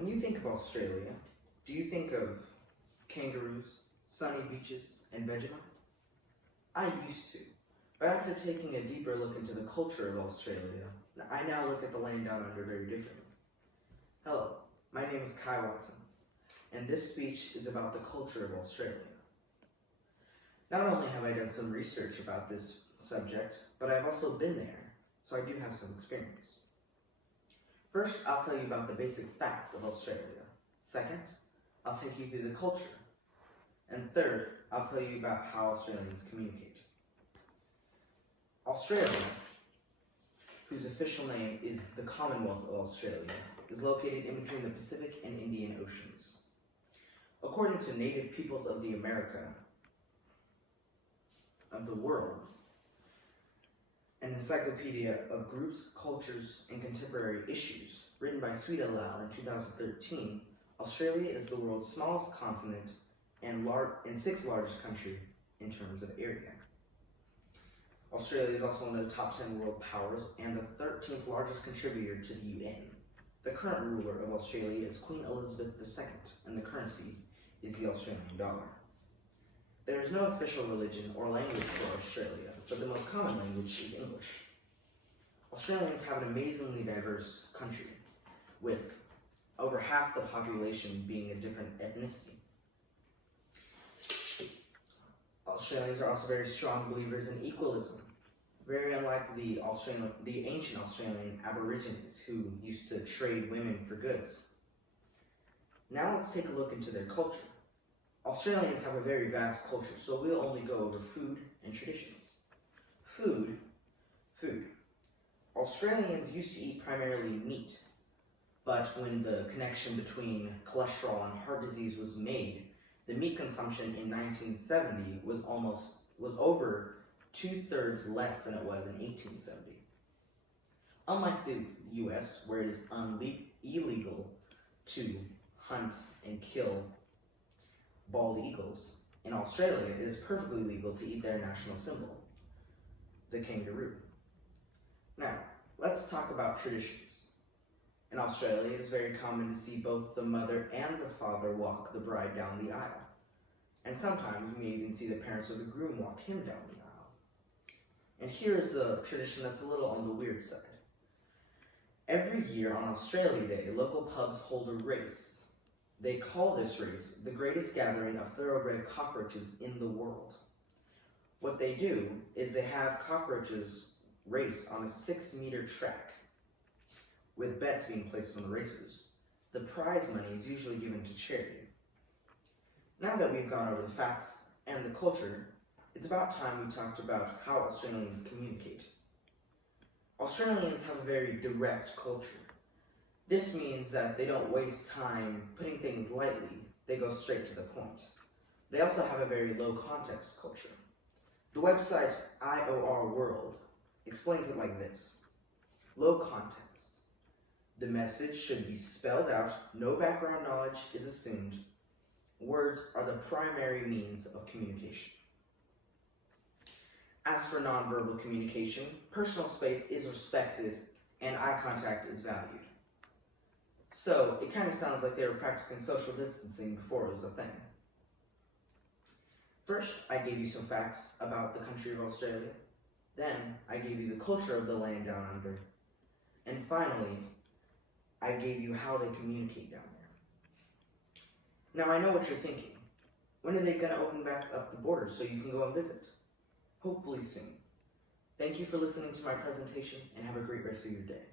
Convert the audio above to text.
When you think of Australia, do you think of kangaroos, sunny beaches, and Vegemite? I used to, but after taking a deeper look into the culture of Australia, I now look at the land down under very differently. Hello, my name is Kai Watson, and this speech is about the culture of Australia. Not only have I done some research about this subject, but I've also been there, so I do have some experience. First, I'll tell you about the basic facts of Australia. Second, I'll take you through the culture. And third, I'll tell you about how Australians communicate. Australia, whose official name is the Commonwealth of Australia, is located in between the Pacific and Indian Oceans. According to Native Peoples of the world, an encyclopedia of groups, cultures, and contemporary issues, written by Sweet Lau in 2013, Australia is the world's smallest continent and sixth largest country in terms of area. Australia is also one of the top 10 world powers and the 13th largest contributor to the UN. The current ruler of Australia is Queen Elizabeth II, and the currency is the Australian dollar. There is no official religion or language for Australia, but the most common language is English. Australians have an amazingly diverse country, with over half the population being a different ethnicity. Australians are also very strong believers in equalism, very unlike the ancient Australian Aborigines who used to trade women for goods. Now let's take a look into their culture. Australians have a very vast culture, so we'll only go over food and traditions. Food. Australians used to eat primarily meat, but when the connection between cholesterol and heart disease was made, the meat consumption in 1970 was over 2/3 less than it was in 1870. Unlike the US, where it is illegal to hunt and kill bald eagles, in Australia it is perfectly legal to eat their national symbol, the kangaroo. Now, let's talk about traditions. In Australia, it is very common to see both the mother and the father walk the bride down the aisle. And sometimes you may even see the parents of the groom walk him down the aisle. And here is a tradition that's a little on the weird side. Every year on Australia Day, local pubs hold a race. They call this race the greatest gathering of thoroughbred cockroaches in the world. What they do is they have cockroaches race on a 6-meter track, with bets being placed on the racers. The prize money is usually given to charity. Now that we've gone over the facts and the culture, it's about time we talked about how Australians communicate. Australians have a very direct culture. This means that they don't waste time putting things lightly, they go straight to the point. They also have a very low context culture. The website IOR World explains it like this. Low context. The message should be spelled out, no background knowledge is assumed. Words are the primary means of communication. As for nonverbal communication, personal space is respected and eye contact is valued. So, it kind of sounds like they were practicing social distancing before it was a thing. First, I gave you some facts about the country of Australia. Then, I gave you the culture of the land down under. And finally, I gave you how they communicate down there. Now, I know what you're thinking. When are they going to open back up the borders so you can go and visit? Hopefully soon. Thank you for listening to my presentation, and have a great rest of your day.